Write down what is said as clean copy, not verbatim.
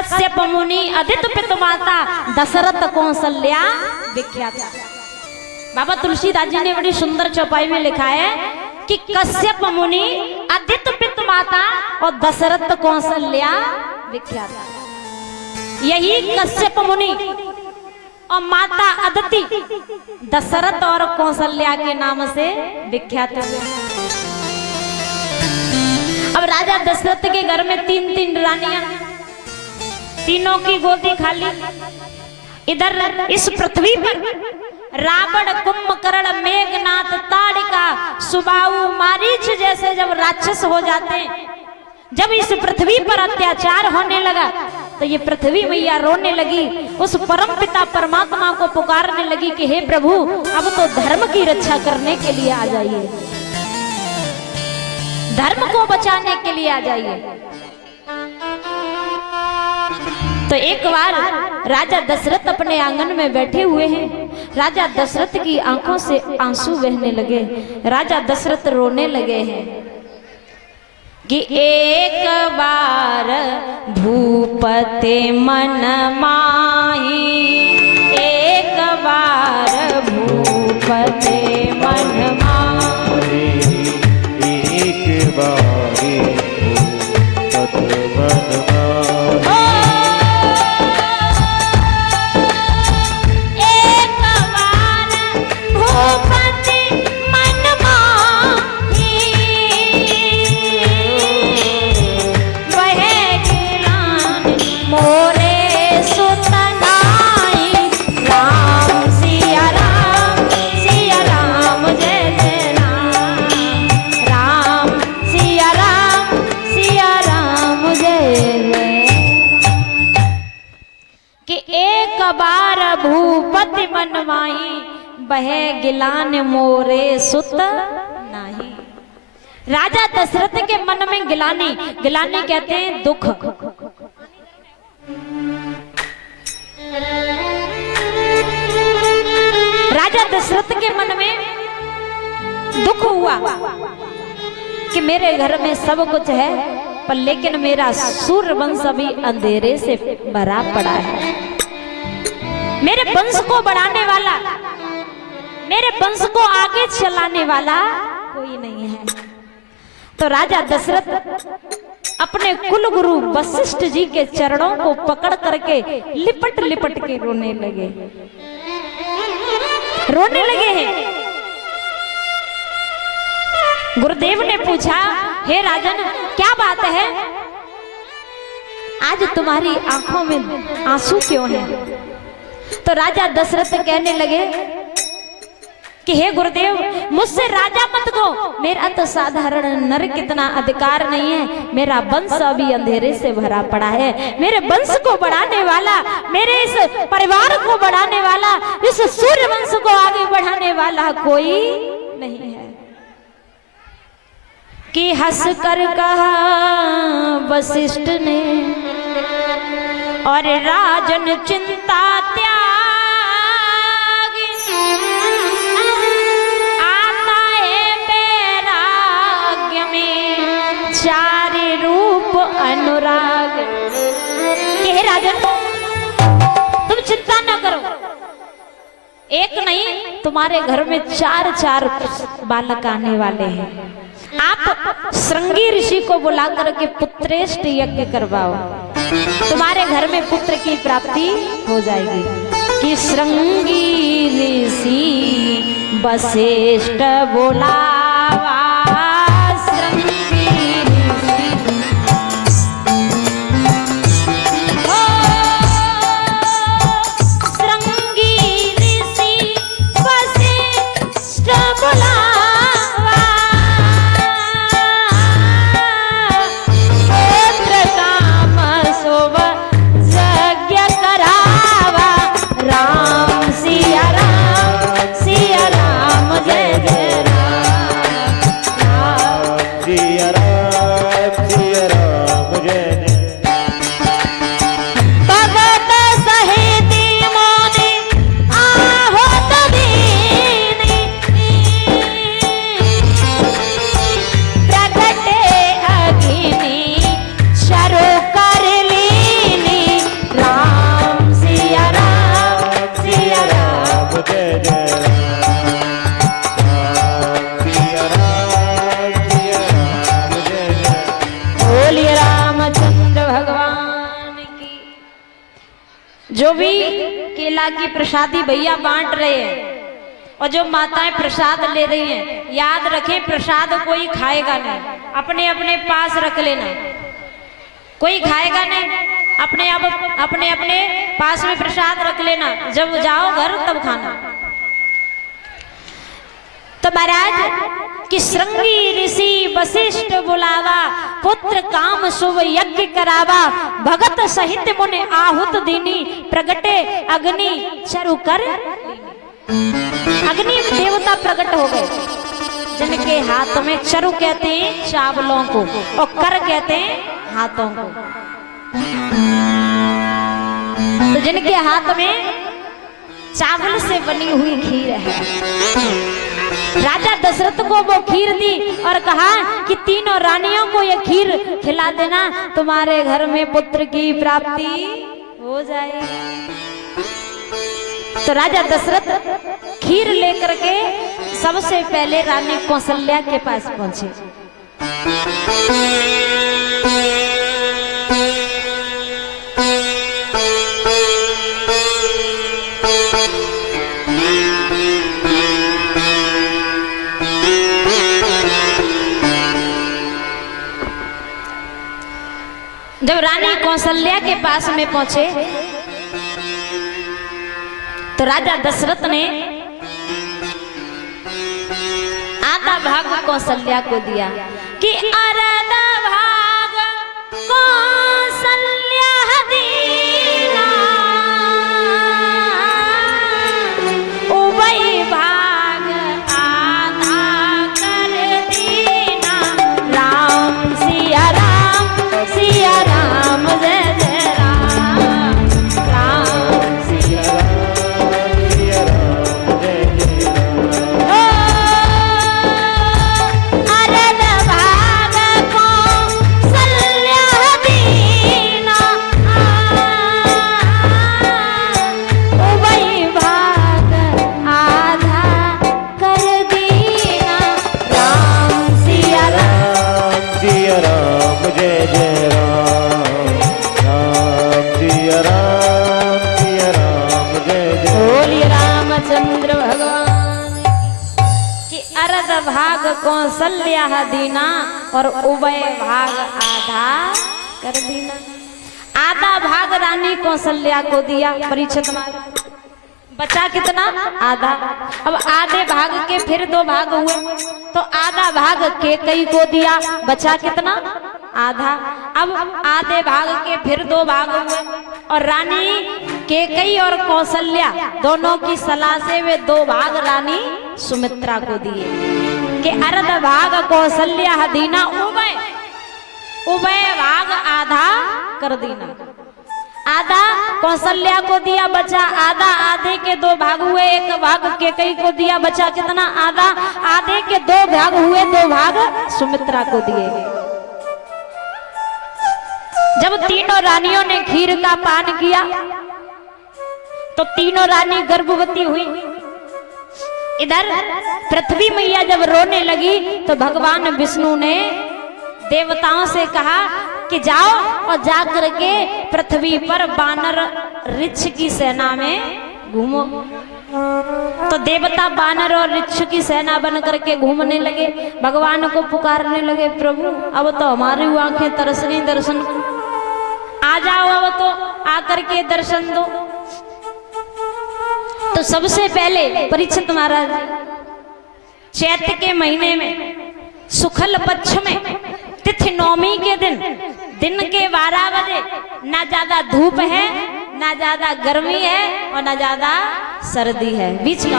कश्यप मुनि अदित पितु माता दशरथ कौशल्या विख्यात। बाबा तुलसीदास जी ने बड़ी सुंदर चौपाई में लिखा है कि कश्यप मुनि अदित पितु माता और दशरथ कौशल्या विख्यात। यही कश्यप मुनि और माता अदिति दशरथ और कौशल्या के नाम से विख्यात हुए। अब राजा दशरथ के घर में 3 रानियां, तीनों की गोदी खाली। इधर इस पृथ्वी पर रावण, कुंभकर्ण, मेघनाथ, ताड़िका, सुबाहु, मारीच जैसे जब राक्षस हो जाते, जब इस पृथ्वी पर अत्याचार होने लगा तो ये पृथ्वी मैया रोने लगी, उस परम पिता परमात्मा को पुकारने लगी कि हे प्रभु अब तो धर्म की रक्षा करने के लिए आ जाइए, धर्म को बचाने के लिए आ जाइए। तो एक बार राजा दशरथ अपने आंगन में बैठे हुए हैं। राजा दशरथ की आंखों से आंसू बहने लगे। राजा दशरथ रोने लगे हैं कि एक बार भूपते मन माही, एक बार भूपते मन माही, एक बार भूपते मन माही, एक बार भूपते मन माही, वह गिलान मोरे सुत नाई, राम सिया राम जय जय राम, राम सिया राम जय जय। कि एक बार भूपति मन माही, बह गिलान मोरे सुत नाही। राजा दशरथ के मन में गिलानी, गिलानी कहते हैं दुख। राजा दशरथ के मन में दुख हुआ कि मेरे घर में सब कुछ है पर लेकिन मेरा सूर्यवंश अभी अंधेरे से भरा पड़ा है। मेरे वंश को बढ़ाने वाला, मेरे वंश को आगे चलाने वाला कोई नहीं है। तो राजा दशरथ अपने कुल गुरु वशिष्ठ जी के चरणों को पकड़ करके लिपट लिपट के रोने लगे, रोने लगे हैं। गुरुदेव ने पूछा, हे राजन क्या बात है, आज तुम्हारी आंखों में आंसू क्यों हैं? तो राजा दशरथ कहने लगे कि हे गुरुदेव मुझसे राजा मत कहो, मेरा तो साधारण नर कितना अधिकार नहीं है, मेरा वंश अभी अंधेरे से भरा पड़ा है। मेरे वंश को बढ़ाने वाला, मेरे इस परिवार को बढ़ाने वाला, इस सूर्य वंश को आगे बढ़ाने वाला कोई नहीं है। कि हंस कर कहा वशिष्ठ ने और राजन चिंता त्याग, आता है वैराग्य में चार रूप अनुराग। हे राजन तुम चिंता ना करो, एक नहीं तुम्हारे घर में 4 बालक आने वाले हैं। आप श्रृंगी ऋषि को बुला करके पुत्रेष्ट यज्ञ करवाओ, तुम्हारे घर में पुत्र की प्राप्ति हो जाएगी। कि श्रृंगी ऋषि वशिष्ठ बुलावा, श्रृंगी ऋषि श्रृंगी ऋषि वशिष्ठ बुलावा, राम सिया राम जय जय राम। जो भी केला की प्रसादी भैया बांट रहे हैं और जो माताएं प्रसाद ले रही हैं, याद रखें प्रसाद कोई खाएगा नहीं, अपने अपने पास रख लेना। कोई खाएगा नहीं, अपने अपने पास में प्रसाद रख लेना, जब जाओ घर तब खाना। तो महाराज कि श्रृंगी ऋषि वशिष्ठ बुलावा, पुत्र काम शुभ यज्ञ करावा, भगत सहित मुनि आहुत दीनी, प्रगटे अग्नि चरु कर। अग्नि देवता प्रकट हो गए, जिनके हाथ में चरु कहते हैं चावलों को और कर कहते हैं हाथों को। तो जिनके हाथ में चावल से बनी हुई खीर है, राजा दशरथ को वो खीर दी और कहा कि तीनों रानियों को ये खीर खिला देना, तुम्हारे घर में पुत्र की प्राप्ति हो जाएगी। तो राजा दशरथ खीर लेकर के सबसे पहले रानी कौशल्या के पास पहुंचे। जब रानी कौशल्या के पास में पहुंचे तो राजा दशरथ ने आधा भाग कौशल्या को दिया कि आधा भाग कौशल्या दीना, उभय भाग आधा कर दीना। राम सिया राम, सिया राम जय जय राम, राम सिया भाग कौशल्या दीना और उभय भाग आधा कर दीना। आधा भाग रानी कौशल्या को दिया परीक्षित महाराज, बचा कितना? आधा। अब आधे भाग के फिर दो भाग हुए, तो आधा भाग कैकेयी को दिया, बचा कितना? आधा। अब आधे भाग के फिर दो भाग हुए और रानी कैकेयी और कौशल्या दोनों की सलाह से वे दो भाग रानी सुमित्रा को दिए कि अर्ध भाग कौशल्या दीना, उभय भाग आधा कर दीना। आधा कौशल्या को दिया, बचा आधा। आधे के दो भाग हुए, एक भाग कैकेयी को दिया, बचा कितना? आधा। आधे के दो भाग हुए, दो भाग सुमित्रा को दिए। जब तीनों रानियों ने खीर का पान किया तो तीनों रानी गर्भवती हुई। इधर पृथ्वी मैया जब रोने लगी तो भगवान विष्णु ने देवताओं से कहा कि जाओ और जाकर के पृथ्वी पर वानर ऋक्ष की सेना में घूमो। तो देवता वानर और ऋक्ष की सेना बन करके घूमने लगे, भगवान को पुकारने लगे, प्रभु अब तो हमारी आंखें तरस गई, दर्शन आ जाओ, अब तो आकर के दर्शन दो। तो सबसे पहले परीक्षित महाराज चैत्र के महीने में शुक्ल पक्ष में तिथि नवमी के दिन के 12 बजे, ना ज्यादा धूप है, ना ज्यादा गर्मी है और ना ज्यादा सर्दी है, बीच का